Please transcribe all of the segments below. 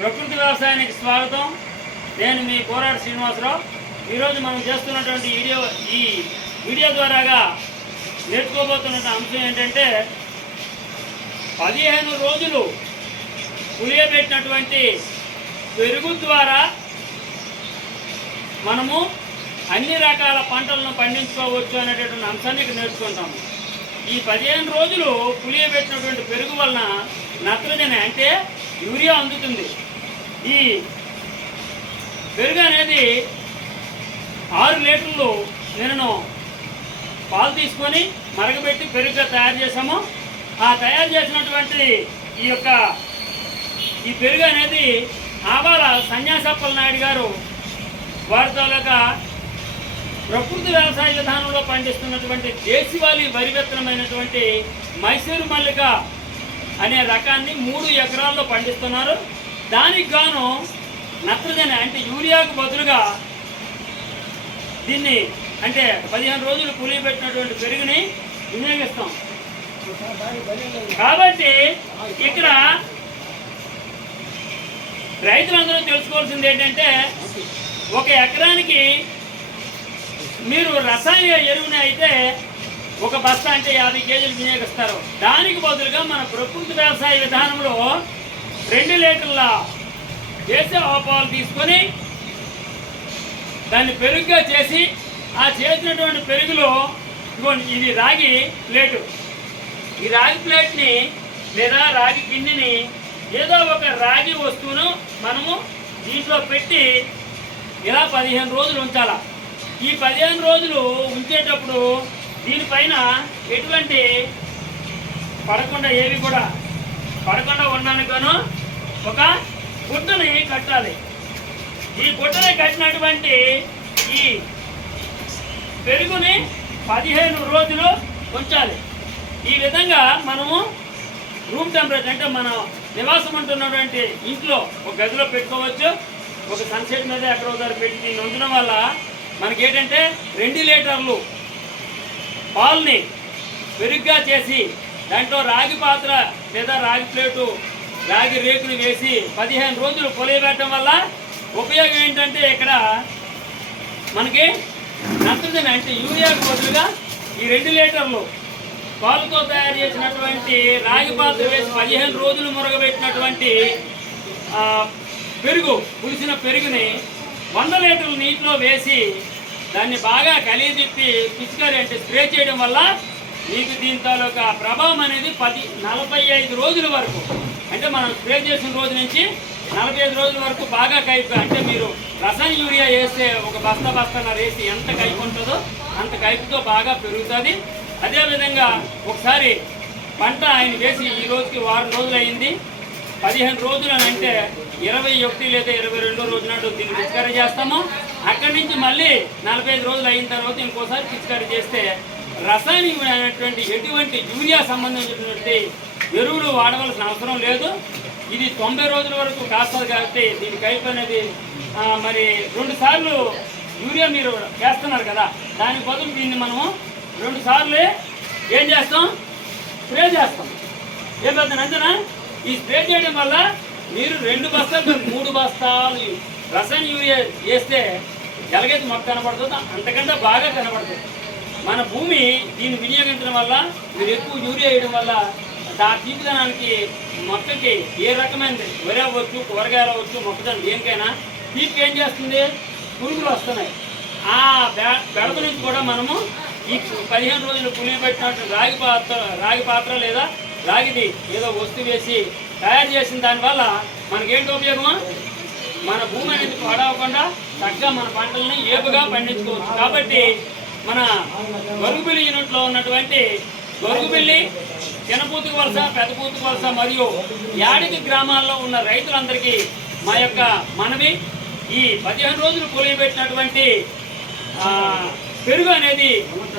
ప్రకృతి వ్యవసాయానికి స్వాగతం. నేను మీ కోరాడు శ్రీనివాసరావు. ఈరోజు మనం చేస్తున్నటువంటి వీడియో ఈ వీడియో ద్వారాగా నేర్చుకోబోతున్న అంశం ఏంటంటే పదిహేను రోజులు పులియబెట్టినటువంటి పెరుగు ద్వారా మనము అన్ని రకాల పంటలను పండించుకోవచ్చు అనేటటువంటి అంశాన్ని ఇక్కడ నేర్చుకుంటాము. ఈ పదిహేను రోజులు పులియబెట్టినటువంటి పెరుగు వలన నత్రజని అంటే యూరియా అందుతుంది. ఈ పెరుగు అనేది ఆరు లీటర్లు నేను పాలు తీసుకొని మరగబెట్టి పెరుగుగా తయారు చేసాము ఆ తయారు చేసినటువంటి ఈ యొక్క ఈ పెరుగు అనేది ఆవాల సన్యాసప్పల నాయుడు గారు వారి ప్రకృతి వ్యవసాయ విధానంలో పండిస్తున్నటువంటి దేశవాళీ వరి విత్తనమైనటువంటి మైసూరు మల్లిక అనే రకాన్ని మూడు ఎకరాల్లో పండిస్తున్నారు. దానికి గాను నత్రజని అంటే యూరియాకు బదులుగా దీన్ని అంటే పదిహేను రోజులు పులి పెట్టినటువంటి పెరుగుని వినియోగిస్తాం. కాబట్టి ఇక్కడ రైతులందరూ తెలుసుకోవాల్సింది ఏంటంటే ఒక ఎకరానికి మీరు రసాయన ఎరువుని అయితే ఒక బస్తా అంటే యాభై కేజీలు వినియోగిస్తారు. దానికి బదులుగా మన ప్రకృతి వ్యవసాయ విధానంలో రెండు లీటర్ల చేసే ఆపాలు తీసుకొని దాన్ని పెరుగుగా చేసి ఆ చేసినటువంటి పెరుగులో ఇదిగోండి ఇది రాగి ప్లేటు. ఈ రాగి ప్లేట్ని లేదా రాగి గిన్నెని ఏదో ఒక రాగి వస్తువును మనము దీంట్లో పెట్టి ఇలా పదిహేను రోజులు ఉంచాల. ఈ పదిహేను రోజులు ఉంచేటప్పుడు దీనిపైన ఎటువంటి పడకుండా ఏవి కూడా పడకుండా ఉండడానికను ఒక గుడ్డని కట్టాలి. ఈ గుడ్డని కట్టినటువంటి ఈ పెరుగుని పదిహేను రోజులు ఉంచాలి. ఈ విధంగా మనము రూమ్ టెంపరేచర్ అంటే మనం నివాసం ఉంటున్నటువంటి ఇంట్లో ఒక గదిలో పెట్టుకోవచ్చు. ఒక సన్సెట్ మీద ఎక్కడో దగ్గర పెట్టి దీన్ని ఉంచడం వల్ల మనకి ఏంటంటే రెండు లీటర్లు పాల్ని పెరుగ్గా చేసి దాంట్లో రాగి పాత్ర లేదా రాగి ప్లేటు రాగి రేకులు వేసి పదిహేను రోజులు పొలయబెట్టడం వల్ల ఉపయోగం ఏంటంటే ఇక్కడ మనకి నత్రజని అంటే యూరియాకు బదులుగా ఈ రెండు లీటర్లు పాలతో తయారు చేసినటువంటి రాగి పాత్ర వేసి పదిహేను రోజులు మురగబెట్టినటువంటి పెరుగు పులిసిన పెరుగుని వంద లీటర్ల నీటిలో వేసి దాన్ని బాగా కలియదిప్పి పిచికారి అంటే స్ప్రే చేయడం వల్ల మీకు దీని తాలూకా ప్రభావం అనేది పది నలభై ఐదు రోజుల వరకు. అంటే మనం స్ప్రే చేసిన రోజు నుంచి నలభై ఐదు రోజుల వరకు బాగా కైపు. అంటే మీరు రసాయన యూరియా వేస్తే ఒక బస్తా బస్తాన వేసి ఎంత కైపు ఉంటుందో అంత కైపుతో బాగా పెరుగుతుంది. అదేవిధంగా ఒకసారి పంట ఆయన వేసి ఈ రోజుకి వారం రోజులు అయింది. పదిహేను రోజులు అని అంటే ఇరవై ఒకటి లేదా ఇరవై రెండో రోజు నాడు దీన్ని పిచికారీ చేస్తాము. అక్కడి నుంచి మళ్ళీ నలభై ఐదు రోజులు అయిన తర్వాత ఇంకోసారి పిచికారీ చేస్తే రసాయనికమైనటువంటి ఎటువంటి యూరియా సంబంధించినటువంటి ఎరువులు వాడవలసిన అవసరం లేదు. ఇది తొంభై రోజుల వరకు కాస్తుంది కాబట్టి దీనికి అయిపోయినది అనేది మరి రెండు సార్లు యూరియా మీరు వేస్తున్నారు కదా దాని బదులు దీన్ని మనము రెండు సార్లు ఏం చేస్తాం? స్ప్రే చేస్తాం. ఏం పెద్ద నందనా? ఈ స్ప్రే చేయడం వల్ల మీరు రెండు బస్తాలు మూడు బస్తాలు రసాయన యూరియా వేస్తే ఎలాగైతే మొక్క కనబడుతుందో అంతకంటే బాగా కనబడుతుంది. మన భూమి దీన్ని వినియోగించడం వల్ల మీరు ఎక్కువ యూరియా వేయడం వల్ల ఆ తీపిదనానికి మొక్కకి ఏ రకమైనది వరి అవ్వచ్చు కూరగాయలు అవ్వచ్చు మొక్కజొన్న దేనికైనా తీపి ఏం చేస్తుంది? పురుగులు వస్తున్నాయి. ఆ బె- నుంచి కూడా మనము ఈ పదిహేను రోజులు పులి పెట్టినట్టు రాగి పాత్ర రాగి పాత్ర లేదా రాగిది ఏదో వస్తువు వేసి తయారు చేసిన దానివల్ల మనకేంటి ఉపయోగమా? మన భూమి అనేది పాడవకుండా చక్కగా మన పంటలను ఏపుగా పండించుకోవచ్చు. కాబట్టి మన గరుగుబిల్లి యూనిట్లో ఉన్నటువంటి గరుగుబిల్లి చిన్నపూతుకు వలస పెద్దపూతుకు వలస మరియు యాడికి గ్రామాల్లో ఉన్న రైతులందరికీ మా యొక్క మనవి. ఈ పదిహేను రోజులు కొలియబెట్టినటువంటి పెరుగు అనేది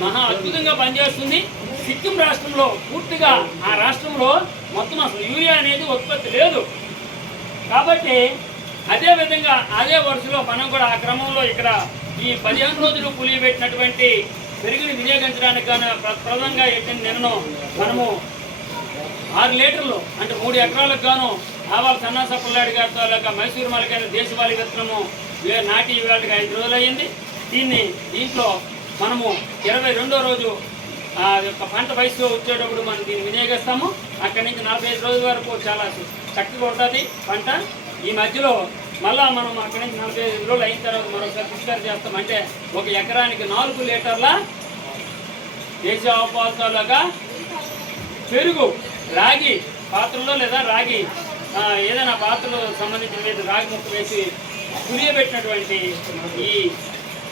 మహా అద్భుతంగా పనిచేస్తుంది. సిక్కిం రాష్ట్రంలో పూర్తిగా ఆ రాష్ట్రంలో మొత్తం అసలు యూరియా అనేది ఉత్పత్తి లేదు. కాబట్టి అదేవిధంగా అదే వరుసలో మనం కూడా ఆ క్రమంలో ఇక్కడ ఈ పదిహేను రోజులు పులియబెట్టినటువంటి పెరుగుని వినియోగించడానికి గాను ప్రధానంగా ఎట్టిన నిర్ణయం మనము ఆరు లీటర్లు అంటే మూడు ఎకరాలకు గాను ఆవాల సన్నా సప్పలాడి గారితో లేక మైసూరు మలకైన దేశవాళీ విత్తనము నాటి వేళకి ఐదు రోజులు అయ్యింది దీన్ని దీంట్లో మనము ఇరవై రెండో రోజు ఆ యొక్క పంట వయసు వచ్చేటప్పుడు మనం దీన్ని వినియోగిస్తాము. అక్కడి నుంచి నలభై ఐదు రోజుల వరకు చాలా చక్కగా ఉంటుంది పంట. ఈ మధ్యలో మళ్ళా మనం అక్కడి నుంచి నలభై ఐదు రోజులు అయిన తర్వాత మరొకసారి పిచికారి చేస్తాం. అంటే ఒక ఎకరానికి నాలుగు లీటర్ల దేశ ఆవుపాలతోలాగా పెరుగు రాగి పాత్రలో లేదా రాగి ఏదైనా పాత్రలో సంబంధించిన మీద రాగి ముక్క వేసి పులియబెట్టినటువంటి ఈ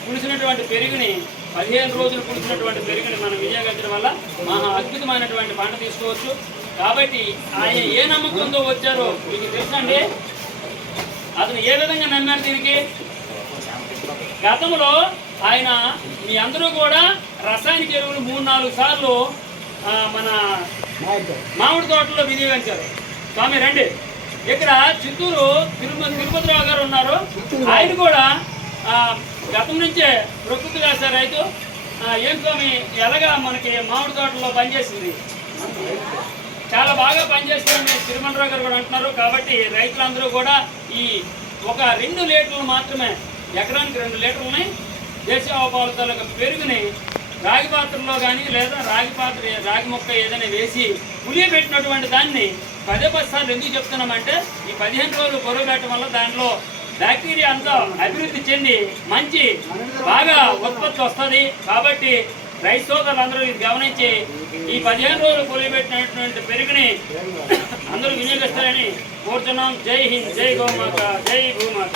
పులిసినటువంటి పెరుగుని పదిహేను రోజులు పులిసినటువంటి పెరుగుని మనం వినియోగించడం వల్ల మహా అద్భుతమైనటువంటి పంట తీసుకోవచ్చు. కాబట్టి ఆయన ఏ నమ్మకంతో వచ్చారో మీకు తెలుసండి అతను ఏ విధంగా నమ్మాడు దీనికి? గతంలో ఆయన మీ అందరూ కూడా రసాయనిక ఎరువులు మూడు నాలుగు సార్లు మన మామిడి తోటలో వినియోగించారు. స్వామి రండి. ఇక్కడ చిత్తూరు తిరుమల తిరుపతిరావు గారు ఉన్నారు. ఆయన కూడా గతం నుంచే ప్రకృతి వ్యవసాయ రైతు. ఏం స్వామి ఎలాగా మనకి మామిడి తోటలో పనిచేసింది? చాలా బాగా పనిచేస్తుందని తిరుమలరావు గారు కూడా అంటున్నారు. కాబట్టి రైతులందరూ కూడా ఈ ఒక రెండు లీటర్లు మాత్రమే ఎకరానికి రెండు లీటర్లని ఉన్నాయి ఆవుపాల తాలూకా పెరుగుని రాగి పాత్రలో కానీ లేదా రాగి పాత్ర రాగి మొక్క ఏదైనా వేసి పులియబెట్టినటువంటి దాన్ని పదే పదిసార్లు ఎందుకు చెప్తున్నామంటే ఈ పదిహేను రోజులు పొరుగు పెట్టడం వల్ల దాంట్లో బ్యాక్టీరియా అంతా అభివృద్ధి చెంది మంచి బాగా ఉత్పత్తి వస్తుంది. కాబట్టి రైతు ఇది గమనించి ఈ పదిహేను రోజులు పొలిపెట్టినటువంటి పెరుగుని అందరూ వినియోగిస్తారని కోరుతున్నాం. జై హింద్ జై గోమాత జై భూమాత.